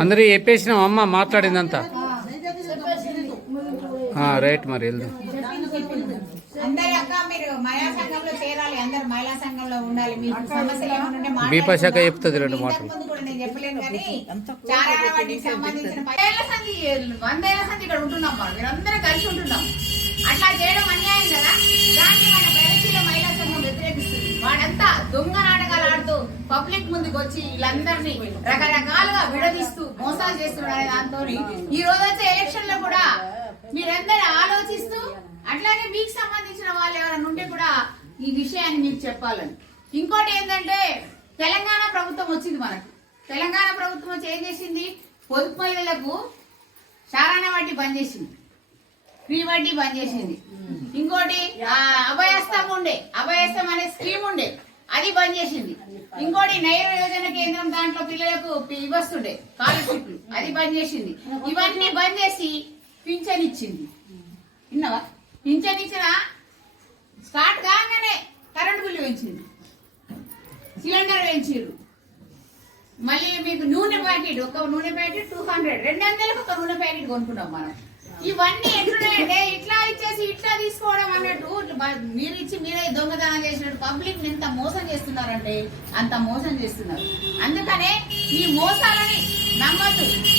అందరూ చెప్పేసినాం అమ్మ మాట్లాడిందంతా. రైట్ మరి వెళ్దాం. అందరి అక్క మీరు మహిళా సంఘంలో చేరాలి అందరు మహిళా ముందుకు వచ్చి వీళ్ళందరినీ రకరకాలుగా విడదీస్తూ మోసాలు చేస్తున్నాడు దాంతో. ఈ రోజు వచ్చే ఎలక్షన్లో కూడా మీరందరూ ఆలోచిస్తూ అట్లాగే మీకు సంబంధించిన వాళ్ళు ఎవరైనా ఉంటే కూడా ఈ విషయాన్ని మీకు చెప్పాలని. ఇంకోటి ఏంటంటే తెలంగాణ ప్రభుత్వం వచ్చింది మనకు. తెలంగాణ ప్రభుత్వం వచ్చి ఏం చేసింది? పొదుపు మహిళలకు చారాణ వడ్డీ బంద్ చేసింది. ఫ్రీ వడ్డీ బంద్ చేసింది. ఇంకోటి అభయస్థం ఉండే. అభయస్థం అనే స్కీమ్ ఉండే. అది బంద్ చేసింది. ఇంకోటి నైరు యోజన కేంద్రం దాంట్లో పిల్లలకు ఇవ్వస్తుండే స్కాలర్షిప్లు. అది బంద్ చేసింది. ఇవన్నీ బంద్ చేసి పింఛన్ ఇచ్చింది. విన్నావా? పింఛన్ ఇచ్చిన స్టార్ట్ కాగానే కరెంట్ బిల్లు పెంచింది. సిలిండర్ పెంచిర్రు. మళ్ళీ మీకు నూనె ప్యాకెట్ ఒక నూనె ప్యాకెట్ టూ హండ్రెడ్. రెండు వందలకు ఒక నూనె ప్యాకెట్ కొనుక్కున్నాం మనం. ఇవన్నీ ఎట్లున్నాయంటే మీరు ఇచ్చి మీరే దొంగతనం చేసినట్టు పబ్లిక్ ఎంత మోసం చేస్తున్నారంటే అంత మోసం చేస్తున్నారు. అందుకనే ఈ మోసాలని నమ్మద్దు.